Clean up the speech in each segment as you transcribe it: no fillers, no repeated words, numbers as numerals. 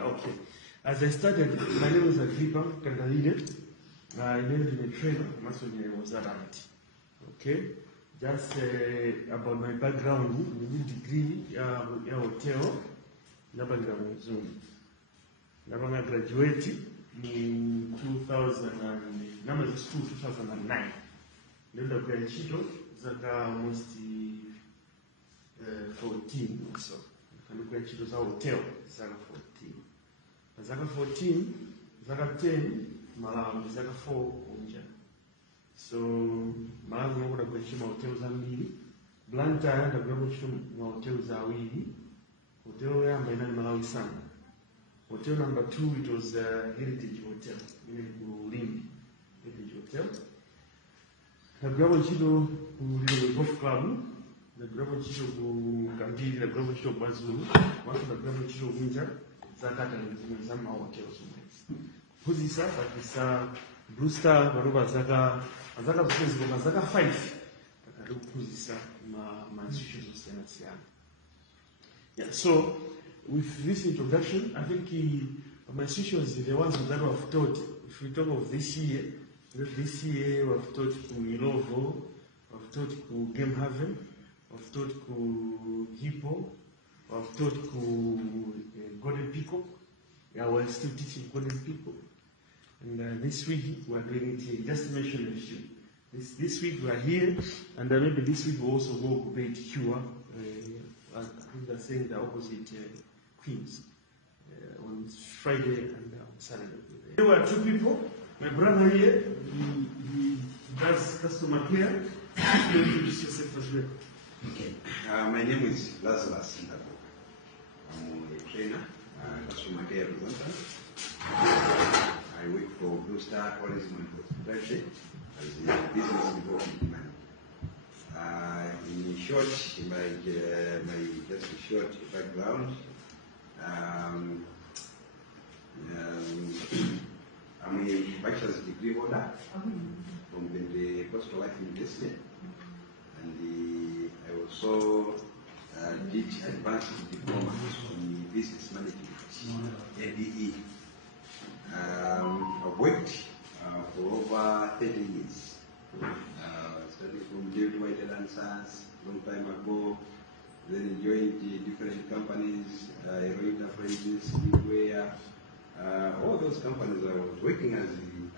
Okay. As I started, my name is Agrippa Kandalide. I lived in a trailer. My name was around. Okay. Just about my background, we degree ya hotel. Nabangira muzungu. Nabanga graduate in 2009. Nenda kwa nchito zaka almost 14 or so. Ndio nchito za hotel zaka 14. Zaka 14, zaka 10 Malawi, zaka 4 unja. So Malawi ngokuda kwa nchito hotel za mbili. Blantyre ndio kwa nchito hotel za wili. Hotel yamba ina Malawi sana. Hotel number 2 it was Heritage Hotel in Ulimbi. Heritage Hotel. Nagwabo nchito ku golf club. Nagwabo nchito ku Kambili, nagwabo nchito ku Bazulu. Watu nagwabo nchito ku Winja. Zakata nzima hotels. Kuzisa bakisa Blue Star baroba zaka zokezi kwa zaka 5. Akadu kuzisa ma institutions sana. Yeah, so with this introduction, I think my institutions are the ones that were taught. If we talk of this year we have taught to Ilovo, we have taught to Game Haven, we have taught to Hippo, we have taught to Golden Peacock. Yeah, we're still teaching Golden Peacock. And this week we are doing it here. Just to mention a few. This week we are here, and maybe this week we'll also go to Beit Cure. I think they're saying the opposite Queens on Friday and on Saturday. There were 2 people. My brother here, he does customer care. You introduce yourself as well. Okay. My name is Lazarus Ndabo. I'm a trainer, customer care representative. I work for Blue Star Tourism and Hospitality as a business development manager. In short, just a short background. I'm a bachelor's degree holder from the Coastal Life University, and I also did advanced diploma in business management, ABE. I've worked for over 30 years. Starting from David White and Sons long time ago, then joined the different companies, Hero Enterprises, Newware, all those companies I was working as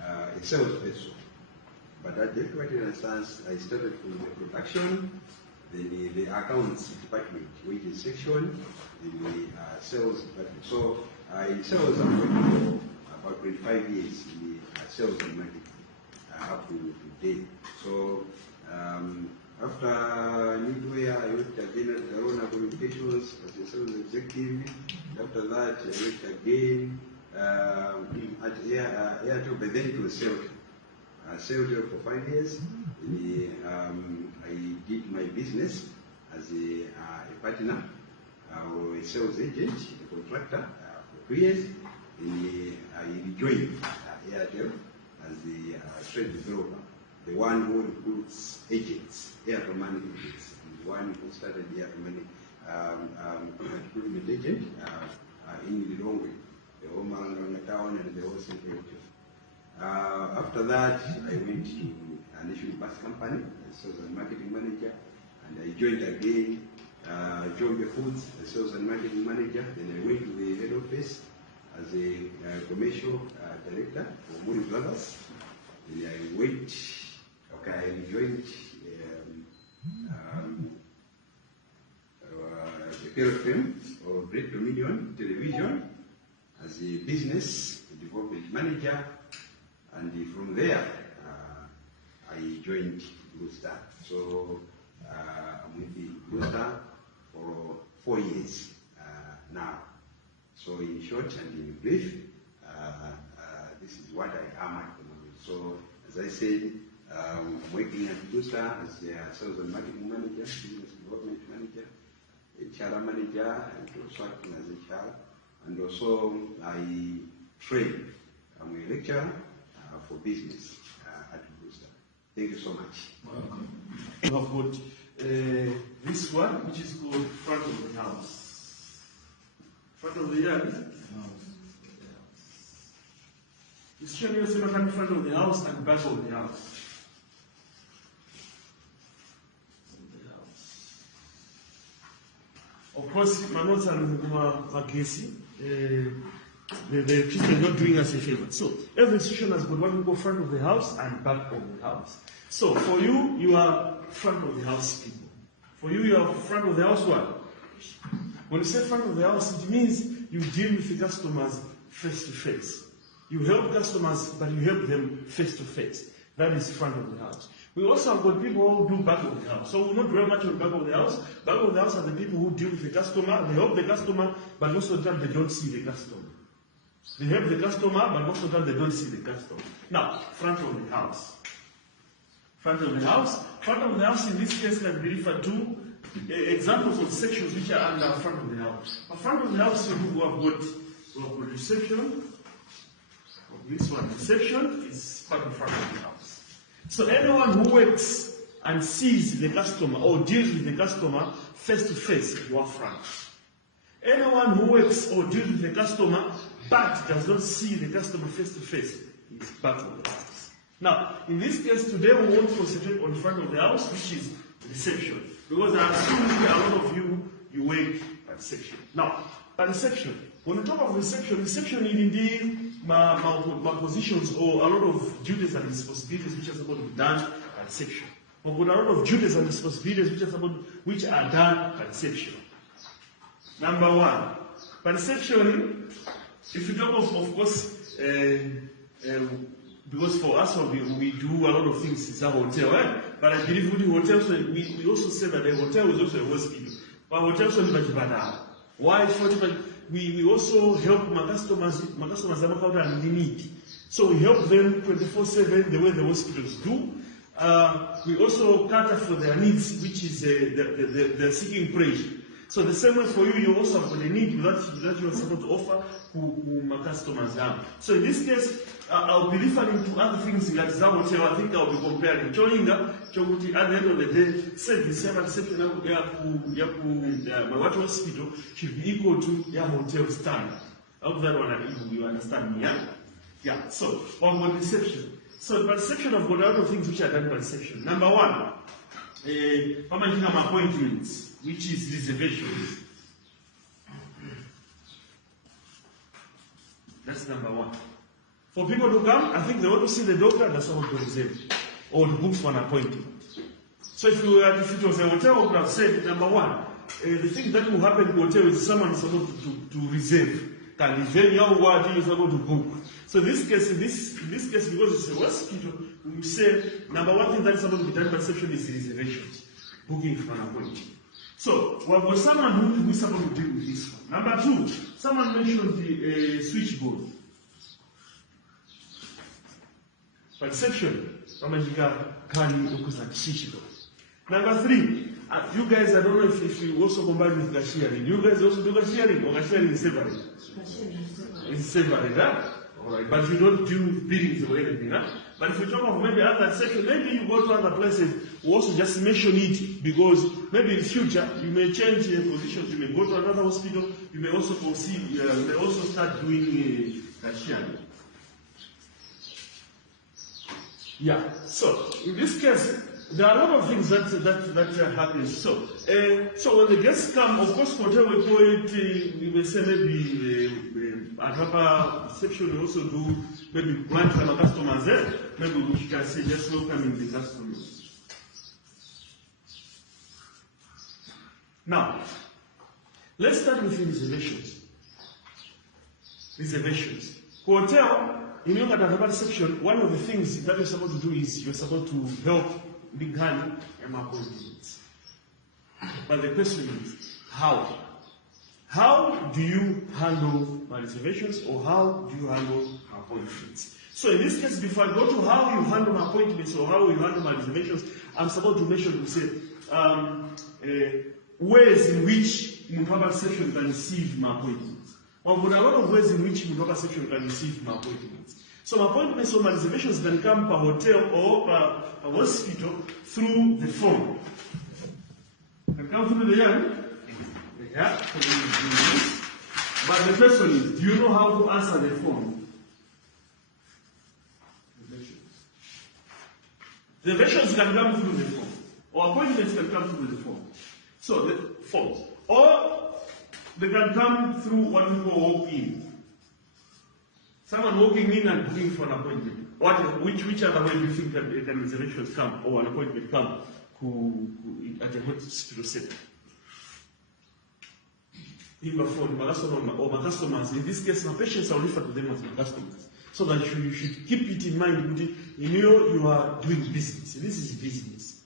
a salesperson. But at David White and Sons, I started from the production, then the accounts department, wages section, then the sales department. So I sales and working for about 25 years in the sales and marketing up to today. So after Newware, I worked again at Garona Communications as a sales executive. After that, I worked again at Airtel, but then to Celtel for 5 years. I did my business as a partner or a sales agent, a contractor for 2 years. I rejoined Airtel as the trade developer, the one who recruits agents, Airtel money agents, and the one who started the Airtel money recruitment agent in the Lilongwe, the Omaranga town and the whole central hotel. After that, I went to a national bus company as sales and marketing manager, and I joined again Jombe Foods as sales and marketing manager. Then I went to the head office as a commercial director for Muri Brothers. Then I went, I joined the PLFM or Great Dominion Television as a business development manager, and from there I joined Blue Star. So I'm with the Blue Star for 4 years now. So in short and in brief, this is what I am at the moment. So as I said, I'm working at Blue Star as a sales and marketing manager, business development manager, HR manager, and also acting as HR. And also I train. I'm a lecturer for business at Blue Star. Thank you so much. Welcome. We have got this one, which is called Front of the House. Front of the House. Decision inasema kama front of the house and back of the house. Of course, my notes are magesi. The children are not doing us a favor. So every institution has got what we call front of the house and back of the house. So for you, you are front of the house people. For you, you are front of the house what? When you say front of the house, it means you deal with the customers face to face. You help customers, but you help them face to face. That is front of the house. We also have got people who do back of the house. So we will not dwell much on back of the house. Back of the house are the people who deal with the customer. They help the customer, but most of the time they don't see the customer. They help the customer, but most of the time they don't see the customer. Now, front of the house. Front of the house. Front of the house in this case can be referred to examples of sections which are under front of the house. A front of the house, we have got reception. This one, reception, is part of front of the house. So anyone who works and sees the customer or deals with the customer face to face, you are front. Anyone who works or deals with the customer but does not see the customer face to face is back of the house. Now, in this case today, we want to concentrate on front of the house, which is reception. Because I assume a lot of you work at reception. Now, by reception, when we talk of reception is indeed my positions or a lot of duties and responsibilities which are supposed to be done at reception. We've got a lot of duties and responsibilities which are done at reception. Number one, by reception, if you talk of course, because for us we do a lot of things in a hotel, right? But I believe with the hotels we also say that the hotel is also a hospital. But hotels are not. Why? We also help my customers and need. So we help them 24/7 the way the hospitals do. We also cater for their needs, which is they're seeking praise. So the same way for you, you also have got a need that you are supposed to offer who my customers have. So in this case, I'll be referring to other things like hotel. I think I'll be comparing Cholinga, Choguti, at the end of the day, service reception my hospital should be equal to your hotel standard. I hope that one you understand me, yeah? Yeah, so on reception. So by reception, I've got a lot of things which are done by reception. Number one, managing appointments, which is reservations. That's number one. For people to come, I think they want to see the doctor, that's someone to reserve or to book for an appointment. So if it was a hotel, I would have said, number one, the thing that will happen in the hotel is someone is supposed to reserve. Can reserve your word, is supposed to book. So in this case, because it's a hospital, we say number one thing that is supposed to be done by reception is reservations, booking for an appointment. So we have got someone who is supposed to deal with this one. Number two, someone mentioned the switchboard. By reception, number three, you guys, I don't know if you also combine with cashiering. You guys also do cashiering, or cashiering is separate? It's separate, huh? Alright, but you don't do billings or anything, huh? But if you talk of maybe other section, maybe you go to other places, we also just mention it because maybe in future you may change your positions, you may go to another hospital, you may also proceed, you may also start doing cashiering. Yeah, so in this case, there are a lot of things that happen. So when the guests come, of course, hotel we call it, we may say maybe at reception we also do maybe grant for our customers there. Maybe we can say just welcoming the customers. Now, let's start with reservations. Reservations. Hotel, in your reception, one of the things that you're supposed to do is you're supposed to help big hand and appointments. But the question is, how? How do you handle my reservations or how do you handle appointments? So in this case, before I go to how you handle my appointments or how you handle my reservations, I'm supposed to mention to say ways in which Mupapa reception can receive my appointments. Well, there are a lot of ways in which Mupapa reception can receive my appointments. So my appointments or my reservations can come per hotel or per hospital through the phone. Can come through the air. Yeah. But the question is, do you know how to answer the phone? The ratios can come through the form, or appointments can come through the form. So the forms, or they can come through what we call walk-in. Someone walking in and looking for an appointment. Which other way do you think that can reservations come or an appointment come at a hospital center? Phone, or my customers. In this case, my patients are referred to them as my customers. So that you should keep it in mind. You are doing business. This is business.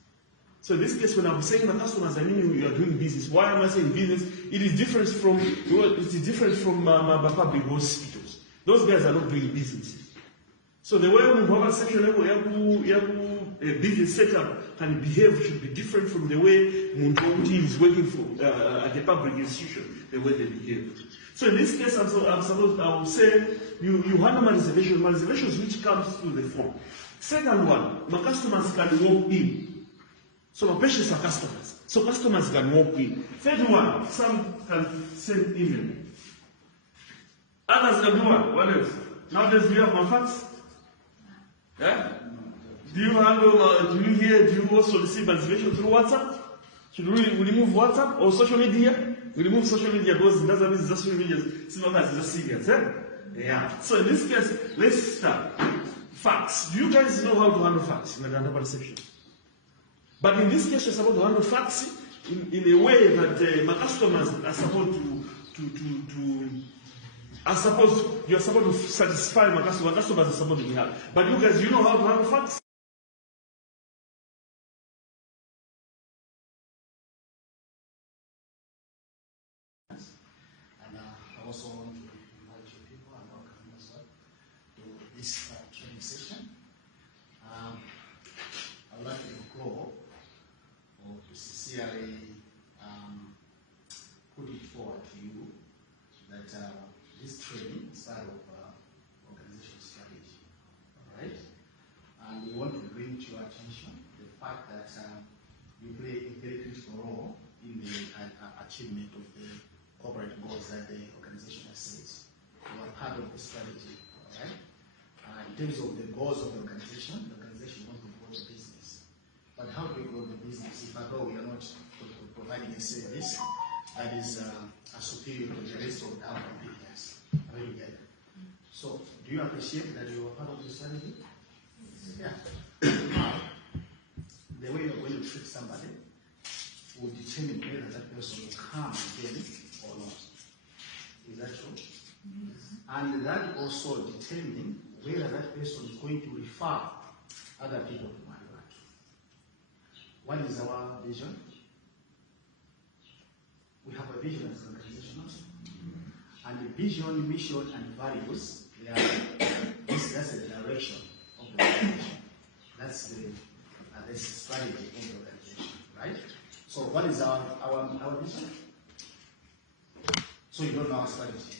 So in this case, when I'm saying my customers, I mean you are doing business. Why am I saying business? It is different from public hospitals. Those guys are not doing business. So the way we have a section level, a business setup can behave should be different from the way Munti is working for at a public institution, the way they behave. So in this case, I will say you handle my reservations which comes through the form. Second one, my customers can walk in. So my patients are customers. So customers can walk in. Third one, some can send email. Others can do what else? Nowadays, do you have my fax? Yeah? Do you also receive reservation through WhatsApp? Should we remove WhatsApp or social media? We remove social media because it doesn't mean social media is not serious. Yeah. So in this case, let's start. Fax. Do you guys know how to handle fax in the data perception? But in this case, you're supposed to handle fax in a way that my customers are supposed you're supposed to satisfy my customers. My customers are supposed to be happy. But you guys, you know how to handle fax? And I also want to invite you people and welcome as well to this training session. I would like to go or to sincerely put it forward to you that this training is part of organizational strategy, all right? And we want to bring to your attention the fact that you play a very critical role in the achievement of the corporate goals that the organization has set. You are part of the strategy, all right? In terms of the goals of the organization wants to grow the business. But how do we grow the business if at all we are not providing a service that is superior to the rest of our competitors? Are you get it? So, do you appreciate that you are part of the strategy? Yeah. The way you are going to treat somebody will determine whether that person will come again or not. Is that true? Yes. And that also determines whether that person is going to refer other people to my work. What is our vision? We have a vision as an organization also. And the vision, mission, and values, that's the direction of the organization. That's the strategy of the organization, right? So what is our vision? So you don't know our strategy.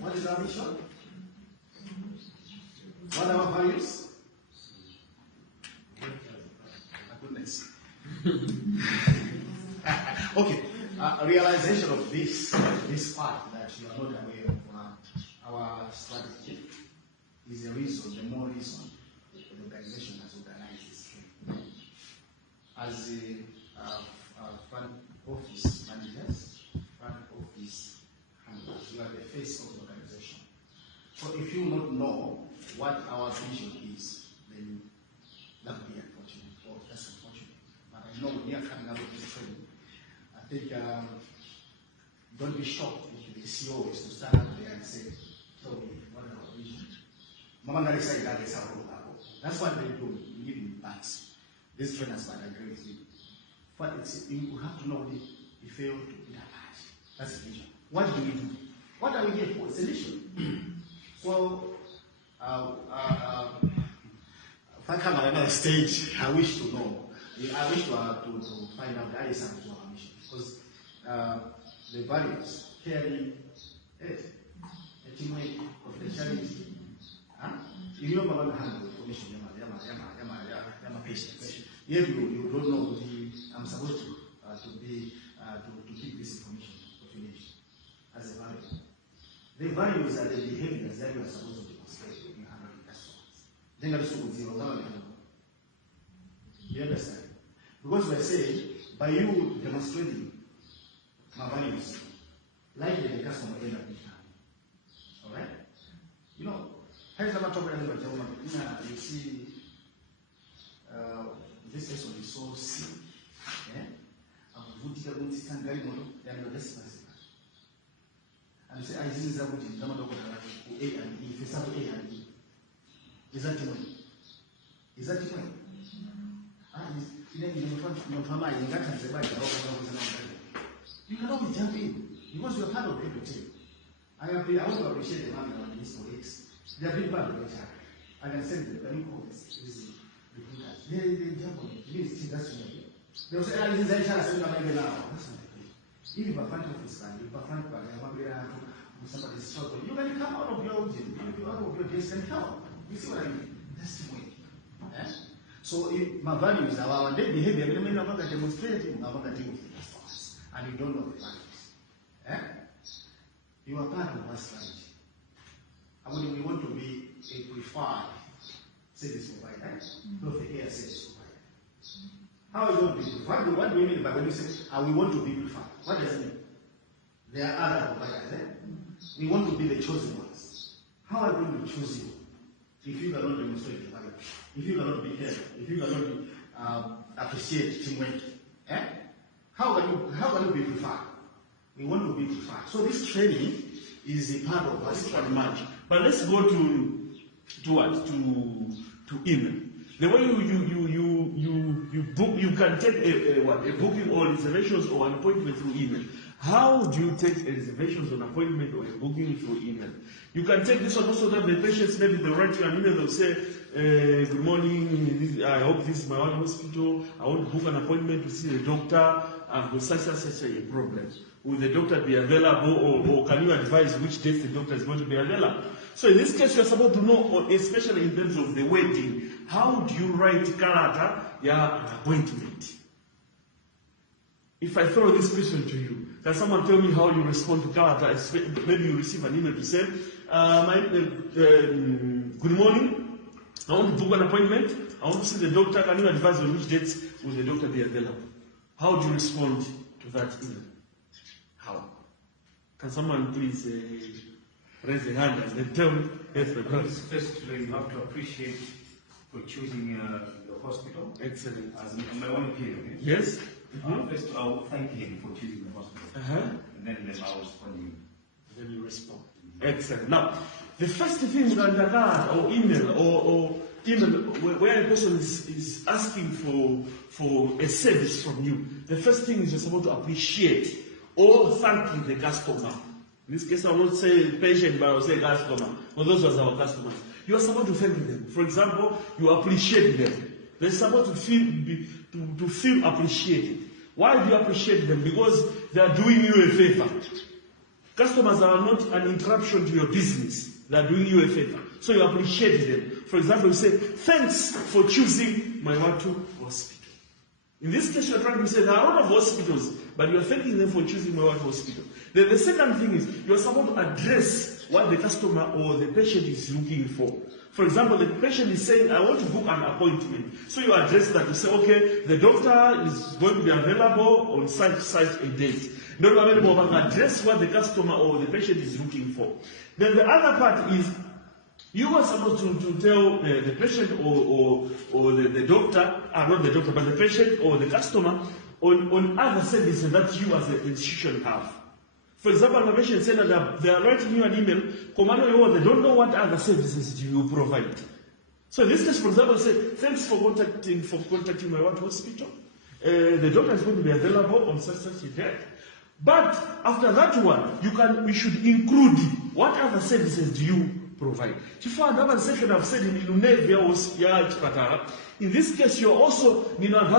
What is our vision? What are our values? My goodness. Okay. A realization of this fact that you are not aware of our strategy is the more reason the organization has organized this training. As the front office managers, front office handlers, you are the face of the organization. So if you not know what our vision is, then that would be unfortunate, or that's unfortunate. But I know when you are coming out of this training, I think don't be shocked if the CEO is to stand up there and say, tell me, what is our vision? That's what they do, giving thanks. This trainers might agree with you. But you have to know the fail to be attached. That's the vision. What do we do? What are we here for? It's a mission. So, if I come at another stage, I wish to know. I wish to find out that is something to our mission. Because the values, caring, teamwork, confidentiality. You know about the handle information, patient. Yet you don't know I'm supposed to keep this information confidential as a value. The values are the behaviors that you are supposed to demonstrate when you handle customers. Then also with zero. Because we're saying, by you demonstrating my values, likely the customer end up being happy. Alright? You know, here's about talking about gentleman. You see, this person is so sick. Yeah? And you say, I see that A and E. If it's A and E. Is that the way? Is that the way? You can always jump in because you're part of the team. I want to appreciate the man on this for X. They are big part of the child. I can send them, can you call this? They jump on it. Please, that's what I do. They will say, this is a child, that's not the way. If you are front office, if you are front back, somebody is struggling, you can come out of your gym, you out of your desk and help. You see what I mean? That's the way. Yeah? So if my values are our behavior, I mean, I'm not demonstrating, I'm not dealing with the customers, and you don't know the values. Yeah? You are part of my strategy. And when we want to be a preferred service provider, not the air service provider. How are you going to be preferred? What do you mean by when you say, we want to be preferred? What does it mean? There are other providers. We want to be the chosen ones. How are we going to choose you if you cannot demonstrate the value? If you cannot be there, if you cannot appreciate teamwork? How can you be preferred? We want to be preferred. So this training is a part of us. But let's go to what? To email. The way you book, you can take a booking or reservations or an appointment through email. How do you take a reservations or an appointment or a booking through email? You can take this one also that the patients, maybe they'll write you an email, they'll say, good morning, I hope this is my own hospital, I want to book an appointment to see a doctor, I've got such a problem. Will the doctor be available or can you advise which days the doctor is going to be available? So in this case, you're supposed to know, especially in terms of the wedding, how do you write character, an appointment? If I throw this question to you, can someone tell me how you respond to character? Maybe you receive an email to say, good morning, I want to book an appointment, I want to see the doctor, can you advise on which dates will the doctor be available? How do you respond to that email? How? Can someone please raise a hand and then tell me? Yes, Firstly, you have to appreciate for choosing the hospital. Excellent. As my own opinion. Yes? First, I will thank him for choosing the hospital. And then I will respond to you. Then you respond. Excellent. Now, the first thing under card or email or email where a person is asking for a service from you, the first thing is you're supposed to appreciate or thank the customer. In this case, I won't say patient, but I will say customer. Well, those are our customers. You are supposed to thank them. For example, you appreciate them. They're supposed to feel appreciated. Why do you appreciate them? Because they are doing you a favor. Customers are not an interruption to your business. They are doing you a favor. So you appreciate them. For example, you say, thanks for choosing Maiwatu Hospital. In this case, you are trying to say there are a lot of hospitals, but you are thanking them for choosing Maiwatu Hospital. Then the second thing is, you are supposed to address what the customer or the patient is looking for. For example, the patient is saying, I want to book an appointment. So you address that. You say, okay, the doctor is going to be available on such a date. Not available, but address what the customer or the patient is looking for. Then the other part is, you are supposed to tell the patient or the doctor, not the doctor, but the patient or the customer on other services that you as an institution have. For example, the patient said that they are writing you an email, they don't know what other services do you provide. So in this case, for example, say, thanks for contacting Maiwatu Hospital. The doctor is going to be available on such a day. But after that one, we should include what other services do you provide. I've said in this case, you're also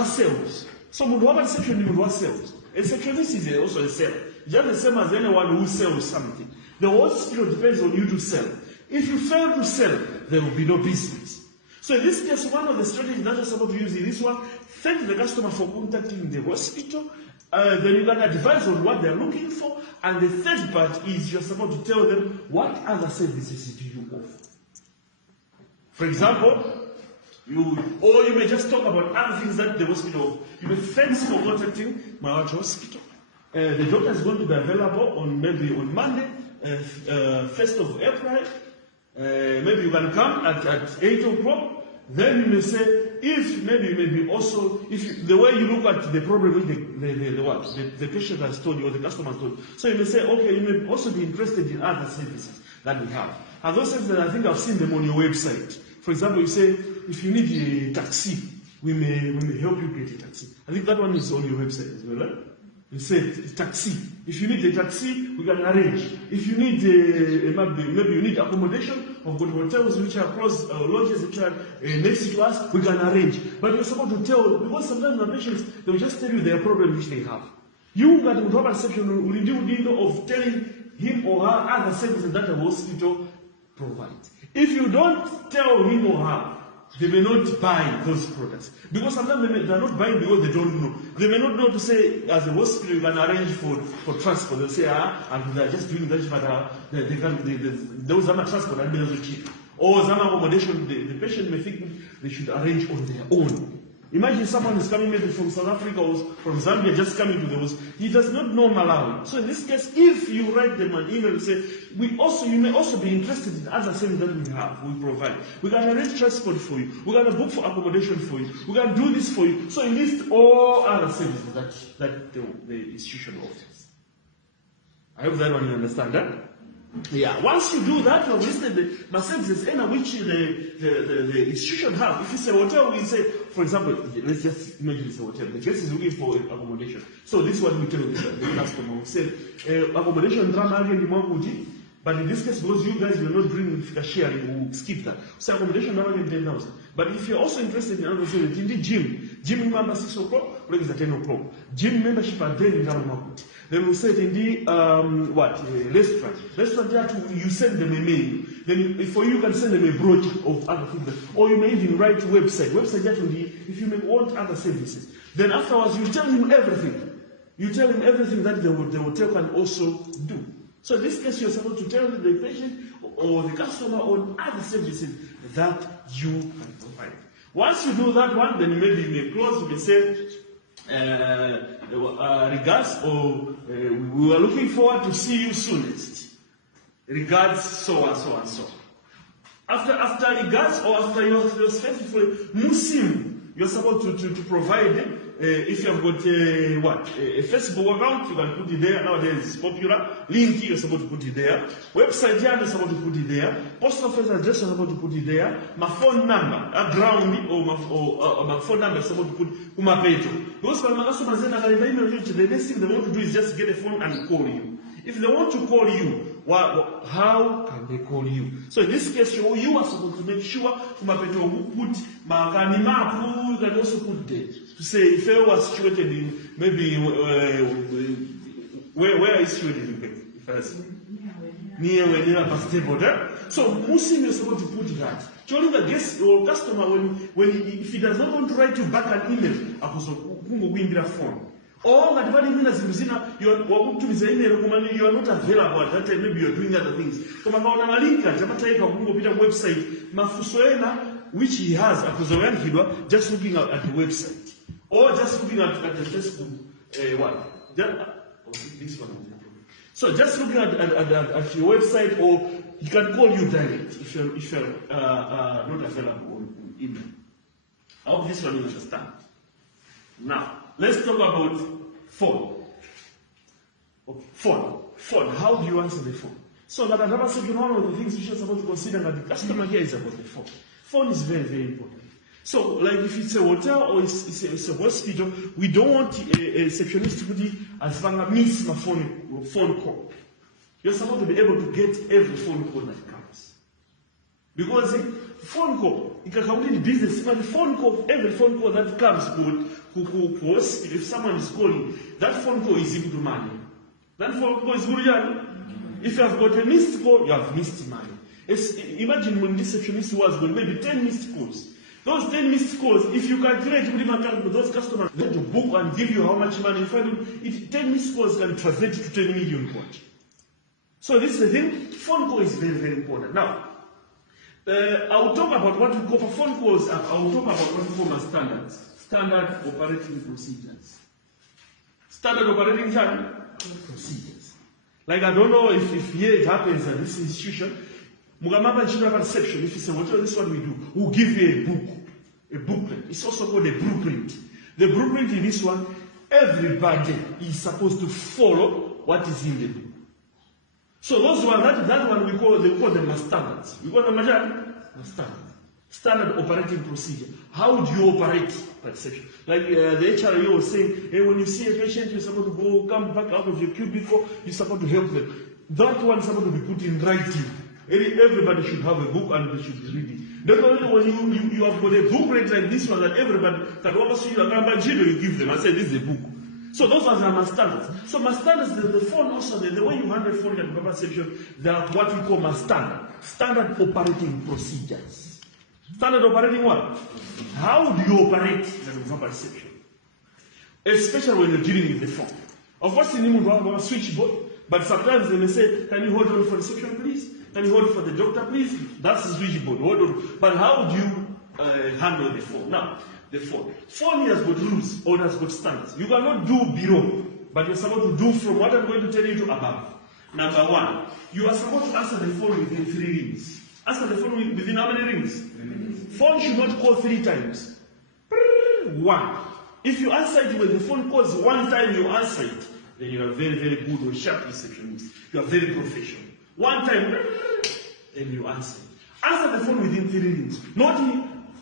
sales. So one section you sales. A sectionist is also a seller. Just the same as anyone who sells something. The hospital depends on you to sell. If you fail to sell, there will be no business. So in this case, one of the strategies that you're supposed to use in this one, thank the customer for contacting the hospital. Then you can advise on what they're looking for. And the third part is you're supposed to tell them what other services do you offer. For example, Or you may just talk about other things that the hospital. You may thanks for contacting Mawati Hospital. The doctor is going to be available on maybe on Monday, 1st of April. Maybe you can come at 8 o'clock. Then you may say, if maybe you may be also, if the way you look at the problem with the patient has told you or the customer has told you. So you may say, okay, you may also be interested in other services that we have. And those services, I think I've seen them on your website. For example, you say, if you need a taxi, we may help you get a taxi. I think that one is on your website as well, right? You say taxi. If you need a taxi, we can arrange. If you need maybe you need accommodation, we've got hotels which are close, lodges which are next to us, we can arrange. But you're supposed to tell, because sometimes the patients, they will just tell you their problem which they have. You got to have a section will do of telling him or her other services that the hospital provides. If you don't tell him or her, they may not buy those products. Because sometimes they are not buying because they don't know. They may not know to say, as a hospital, you can arrange for transport. They'll say, and they're just doing that, but those are transport and they're cheap. Or some accommodation, the patient may think they should arrange on their own. Imagine someone is coming maybe from South Africa or from Zambia, just coming to the hospital. He does not know Malawi. So in this case, if you write them an email and say, you may also be interested in other services that we provide. We can arrange transport for you. We can book for accommodation for you. We can do this for you. So you list all other services that the institution offers. I hope that one you understand that. Yeah, once you do that, you have listed the services in which the institution have. If it's a hotel, we say, for example, let's just imagine it's a hotel. The guest is looking for accommodation. So this is what we tell the customer. We say, accommodation drama again, but in this case, because you guys will not bring sharing, we'll skip that. So accommodation drama again, 10,000. But if you're also interested in other services, in the gym member 6 o'clock, break is at 10 o'clock. Gym membership at 10 in Market. Then we said in the restaurant. Restaurant there you send them a mail. Then for you can send them a brochure of other things. Or you may even write a website. Website that will be if you may want other services. Then afterwards you tell him everything. You tell him everything that the hotel can also do. So in this case you're supposed to tell the patient or the customer on other services that you can provide. Once you do that one, then maybe you may close, you may say regards, or we are looking forward to see you soonest. Regards, so and so and so. After regards, or after your faithful Muslim, you're supposed to provide. If you have got a Facebook account, you can put it there. Nowadays it's popular. Link, you're supposed to put it there. Website, you're supposed to put it there. Post office address, you're supposed to put it there. My phone number, a ground, or my phone number, you're supposed to put Umapeto. Because when my customers the next thing they want to do is just get a phone and call you. If they want to call you, how can they call you? So in this case, you are supposed to make sure Umapeto will put Makani map, you can also put date. To say if I was situated in maybe where is situated in near past table there. So Muslim is supposed to put that. Telling the guest or customer if he does not want to write you back an email, phone. Or that very minutes you are not available at that time, maybe you're doing other things. Come on, a link at website, Mafusoena, which he has just looking at the website. Or just looking at the Facebook this one. So just looking at your website, or he can call you direct if you're not available on email. I hope this one you understand. Now, let's talk about phone. Okay. Phone. How do you answer the phone? So that another second, one of the things you're supposed to consider that the customer here is about the phone. Phone is very, very important. So, like if it's a hotel or it's a hospital, we don't want a receptionist to put as long as miss my phone call. You're supposed to be able to get every phone call that comes. Because phone call, you can count in business, but every phone call that comes, if someone is calling, that phone call is equal to money. That phone call is good. If you have got a missed call, you have missed money. Imagine when this receptionist was going, maybe 10 missed calls. Those 10 missed calls, if you calculate with those customers, they to book and give you how much money. 10 missed calls can translate to 10 million points. So this is the thing, phone call is very, very important. Now, I'll talk about what we call for phone calls. I'll talk about what we call my standards. Standard operating procedures. Standard operating procedures. Like I don't know if here it happens at this institution. Mugamaba Children Reception, if you say, what is what we do? We'll give you a booklet. It's also called a blueprint. The blueprint in this one, everybody is supposed to follow what is in the book. So those one, that one we call them as standards. We call them as standards. Standard operating procedure. How do you operate that section? Like the HRO was saying, hey, when you see a patient, you're supposed to come back out of your cubicle, you're supposed to help them. That one is supposed to be put in writing. Everybody should have a book and they should read it. Not only when you have got a booklet like this one that everybody can oversee you give them and say this is a book. So those are my standards. So my standards, the phone also, the way you handle phone in the Baba section, they are what we call my standard operating procedures. Standard operating what? How do you operate the Baba section? Especially when you're dealing with the phone. Of course, you need to have a switchboard, but sometimes they may say, can you hold on for reception, please? Can you hold for the doctor, please? That's the switchboard. Hold on. But how do you handle the phone? Now, the phone. Phone has got rules or has got standards. You cannot do below, but you're supposed to do from what I'm going to tell you to above. Number one, you are supposed to answer the phone within 3 rings. Answer the phone within how many rings? Phone should not call 3 times. 1. If you answer it when the phone calls 1 time, you answer it, then you are very, very good or sharp receptionist. You are very professional. 1 time, then you answer. Answer the phone within 3 rings.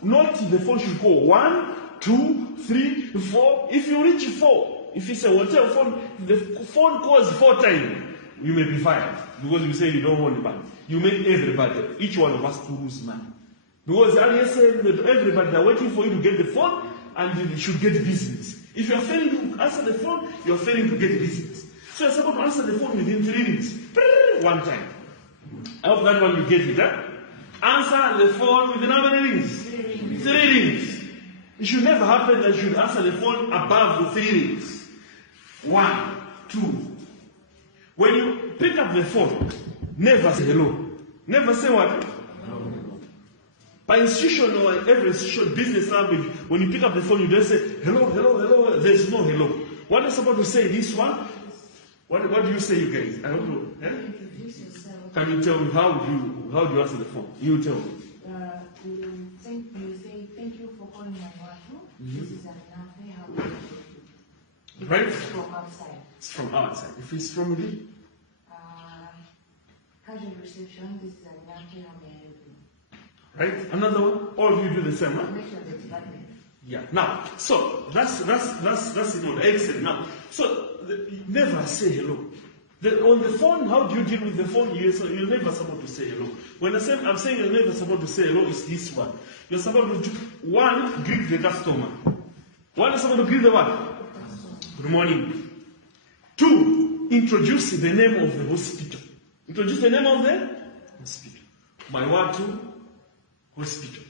Not the phone should call 1, 2, 3, 4. If you reach 4, if it's a hotel phone, the phone calls 4 times, you may be fired because you say you don't want money. You make everybody, each one of us, to lose money. Because I say that everybody, they're waiting for you to get the phone and you should get business. If you are failing to answer the phone, you are failing to get business. So you're supposed to answer the phone within 3 rings. 1 time. I hope that one you get it, huh? Answer the phone within how many rings? 3 rings. It should never happen that you should answer the phone above the 3 rings. 1, 2. When you pick up the phone, never say hello. Never say what? No. By institution or every institution, business language, when you pick up the phone, you don't say hello, hello, hello. There's no hello. What are you supposed to say? This one? What do you say, you guys? I don't know. Eh? Can you tell me how do you answer the phone? You tell me. You say thank you for calling my wife. This is an enough. Right? It's from outside. It's from outside. If it's from the casual reception, this is an enough. Right? Another one. All of you do the same, huh? Make sure the department. Yeah. Now, so that's excellent. Now, so never say hello. On the phone, how do you deal with the phone? You're never supposed to say hello. When I'm saying you're never supposed to say hello, it's this one. You're supposed to, 1, greet the customer. 1 is supposed to greet the what? Good morning. 2, introduce the name of the hospital. Introduce the name of the hospital. My what to? Hospital.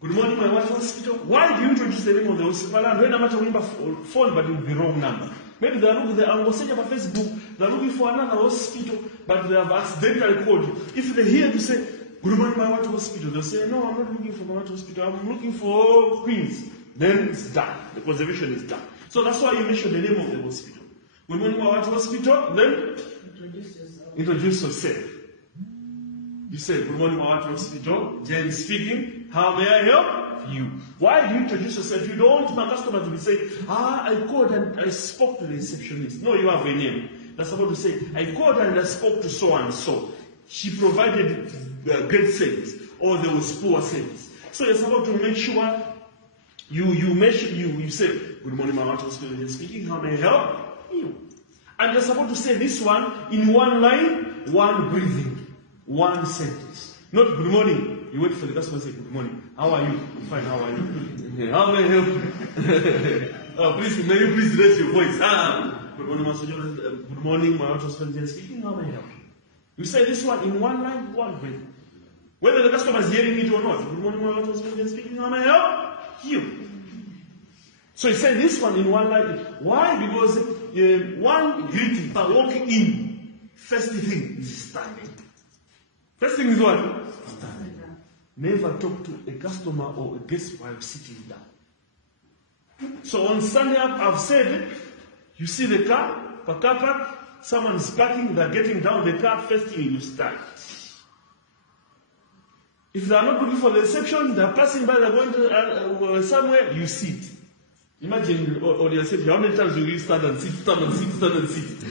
Good morning, my what hospital? Why do you introduce the name of the hospital? And when I'm at phone, but it will be wrong number. Maybe they are searching on Facebook, they're looking for another hospital, but they have accidentally called you. If they hear you say, good morning, my what hospital, they'll say, no, I'm not looking for my what hospital, I'm looking for Queens. Then it's done. The conservation is done. So that's why you mention the name of the hospital. Good morning, my what hospital, then introduce yourself. You say, good morning, my what hospital, Jen speaking, how may I help you? Why do you introduce yourself? You don't want my customer to be saying, I called and I spoke to the receptionist. No, you have a name. That's supposed to say, I called and I spoke to so and so. She provided great service, or there was poor service. So you're supposed to make sure you say, good morning, my hospital speaking, how may I help you? And you're supposed to say this one in 1 line, 1 breathing, 1 sentence. Not good morning. You wait for the customer to say, good morning. How are you? I'm fine, how are you? How may I help you? Please, may you please raise your voice? Good morning, good morning, my hospital speaking. How may I help you? You say this one in 1 line, 1 breath. Whether the customer is hearing it or not. Good morning, my hospital speaking. How may I help you? So you say this one in 1 line. Why? Because 1 greeting, but walking in, first thing is standing. First thing is what? Stand. Never talk to a customer or a guest while sitting down. So on Sunday, I've said, you see the car, car park, someone is parking, they're getting down the car, first thing you start. If they are not looking for the reception, they're passing by, they're going to somewhere, you sit. Imagine on your reception, how many times will you stand and sit, stand and sit, stand and sit?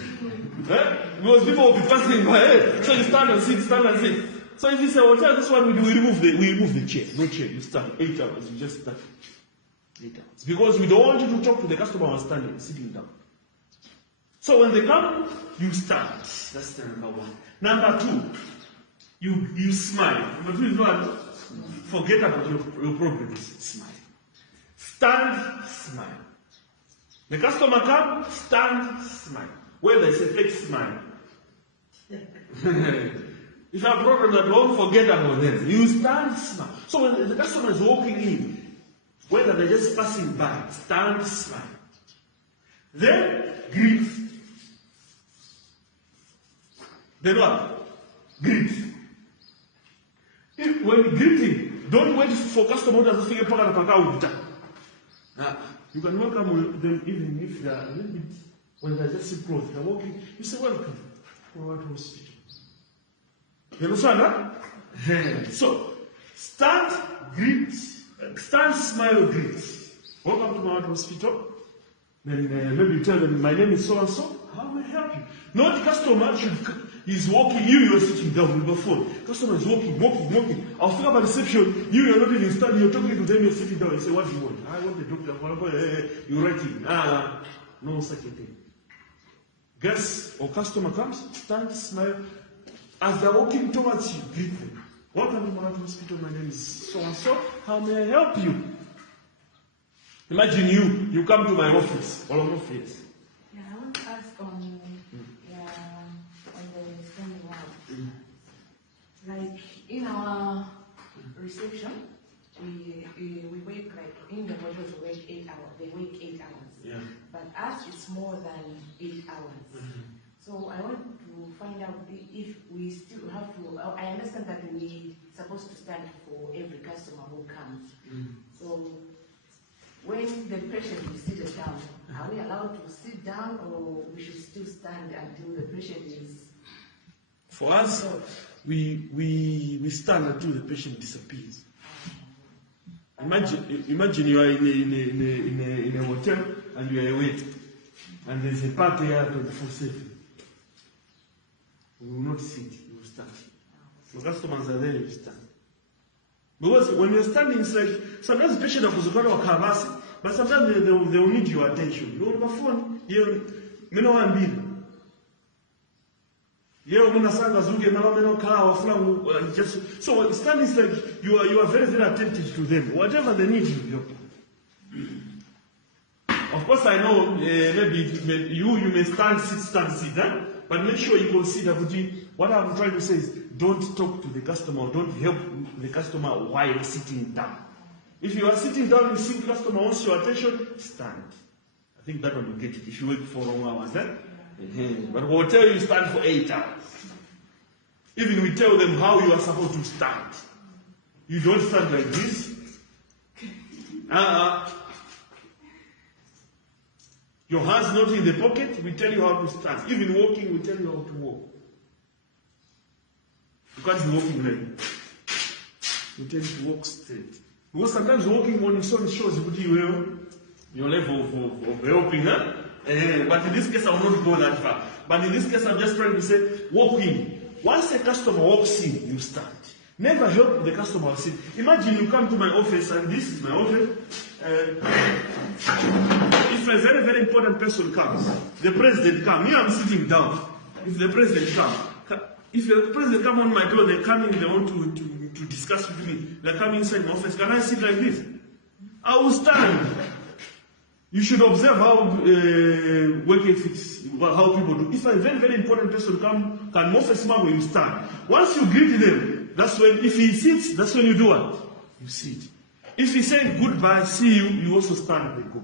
Because people will be passing by, so you stand and sit, stand and sit. So if you say, well, this one we remove the chair. No chair, you stand 8 hours, you just stand 8 hours. Because we don't want you to talk to the customer while standing, sitting down. So when they come, you stand. That's the number one. Number two, you smile. Number two is what? Forget about your problems. Smile. Stand, smile. The customer comes, stand, smile. Whether it's a fake smile. If you have a problem at home, forget about them. You stand, smile. So when the customer is walking in, whether they're just passing by, stand, smile. Then greet. Then what? Greet. When greeting, don't wait for customer to figure out. You can welcome them even if they are a little bit, when they're just close, they're walking, you say welcome to our hospital. You understand that? So, stand, greet, stand, smile, greet. Welcome to our hospital. Then maybe you tell them, my name is so and so, how may I help you? Not customer is walking, you're sitting down with the phone. Customer is walking. I'll think about reception, you're not even standing, you're talking to them, you're sitting down. You say, what do you want? I want the doctor, you're writing. No such a thing. Guest or customer comes, stand, smile. As they're walking towards you, greet them. Welcome to my hospital, my name is so and so, how may I help you? Imagine you come to my office, or on office. Yeah, I want to ask on the standing one. Like in our reception, we work like in the hotels we work 8 hours. They work 8 hours. Yeah. But us it's more than 8 hours. So I want to find out if we still have to. I understand that we're supposed to stand for every customer who comes. So when the patient is seated down, are we allowed to sit down or we should still stand until the patient is? For us, we stand until the patient disappears. Imagine you are in a hotel and you are a waiter, and there's a party here 24/7. We will not sit, we will stand. The customers are there, you stand. Because when you're standing, it's like sometimes the patient has to but sometimes they will need your attention. You're on the phone, so standing is like you are very, very attentive to them. Whatever they need, you help. Of course, I know maybe you may stand, sit, but make sure you consider what I'm trying to say is don't talk to the customer, don't help the customer while sitting down. If you are sitting down and see the customer wants your attention, stand. I think that one will get it if you wait for long hours. But we'll tell you stand for 8 hours. Even we tell them how you are supposed to stand. You don't stand like this. Your hands not in the pocket, we tell you how to stand. Even walking, we tell you how to walk. You can't be walking like that. We tell you to walk straight. Because sometimes walking on sun shows your level of helping, but in this case, I will not go that far. But in this case, I'm just trying to say, walk in. Once a customer walks in, you stand. Never help the customer sit. Imagine you come to my office, and this is my office. If a very, very important person comes, the president comes, me, I'm sitting down. If the president comes, if the president comes on my door, they come in, they want to discuss with me. They come inside my office. Can I sit like this? I will stand. You should observe how work ethics, how people do. If a very, very important person come, can office man when you stand. Once you greet them, that's when, if he sits, that's when you do what? You sit. If he says goodbye, see you, you also stand and go.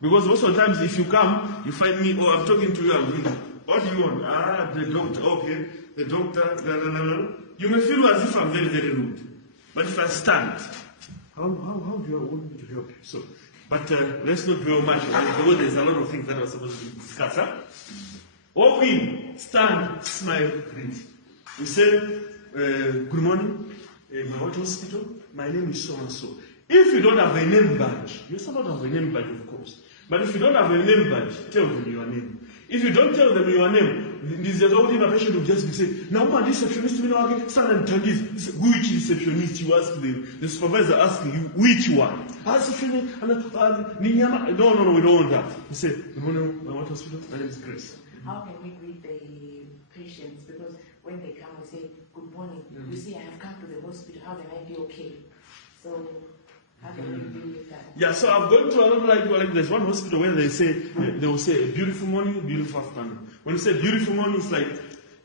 Because most of the times, if you come, you find me, I'm talking to you, I'm reading. What do you want? Ah, the doctor. Okay, the doctor. Blah, blah, blah, blah. You may feel as if I'm very, very rude. But if I stand, how do you want me to help you? So, but let's not dwell much on it because there's a lot of things that are supposed to be discussed. Huh? Walk in, stand, smile, greet. We say, good morning, my hospital. My name is so and so. If you don't have a name badge, you're supposed to have a name badge, of course. But if you don't have a name badge, tell them your name. If you don't tell them your name, this is already my patient will just be saying, now man, this receptionist, you know, stand and tell this, which receptionist you ask the supervisor asking you, which one? No, we don't want that. You say, good morning, my hospital, my name is Grace. How can we greet the patients? Because when they come, we say, good morning. You see, I have come to the hospital. How can I be okay? So, how can we deal with that? Yeah, so I've gone to another, like there's one hospital where they will say, a beautiful morning, beautiful afternoon. When you say beautiful morning, it's like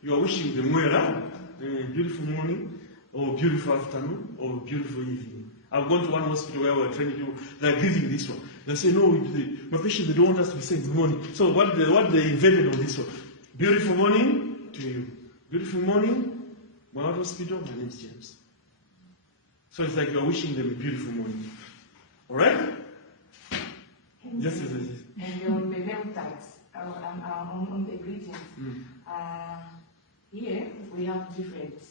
you are wishing them well, a beautiful morning, or beautiful afternoon, or beautiful evening. I've gone to one hospital where we're training people, they're giving this one. They say, no, my patients, they don't want us to be saying good morning. So what they invented on this one, beautiful morning to you. Beautiful morning, my hospital, my name is James. So it's like you're wishing them a beautiful morning. Alright? Yes, yes, yes. And on the name tags, on the greetings, here we have different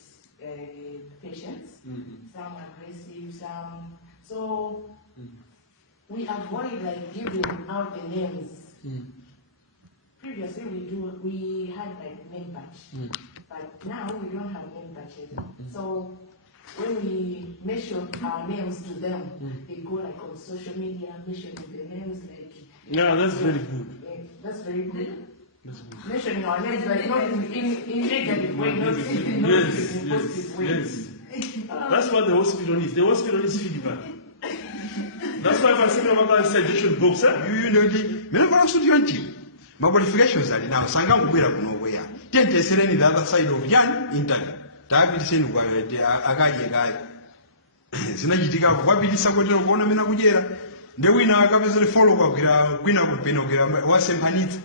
patients. Some are aggressive, some. So we avoid like giving out the names. Previously we had like name badge, but now we don't have name badges. So when we mention our names to them, they go like on social media mentioning the names like. Yeah, that's very good. Yeah, that's very good. That's good. Mentioning our names, but not in negative way, not in positive way. Yes. That's what the hospital needs. The hospital needs feedback. That's why if I say about suggestion books, You know, the student my qualifications are now. Sangam Guera nowhere. 10 in the other side of Yan internet. David Sin Agaji guy. Sinajitika, what did Sakota of Bonamina Gujera? The winner comes the follow up, winner of Pinogram, was some Hanit.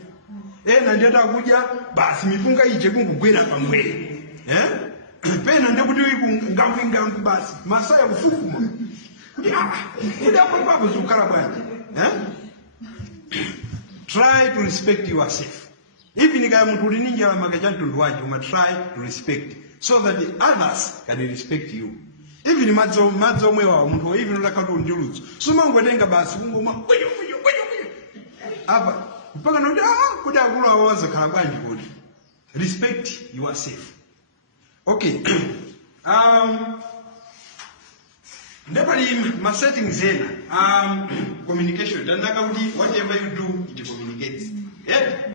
Then I did a Guja, but Mipunga Ijebu Guera from way. Eh? Pen and W going down bus. Masaya Fukuma. Yeah, what was Ukaraban? Eh? Try to respect yourself. Even if I'm to ninja magajan to watch, you must try to respect so that the others can respect you. Even mazo mwewa, even like a Jurus. Someone would think about respect yourself. Okay. Never my settings in communication. Whatever you do, it communicates. Yeah.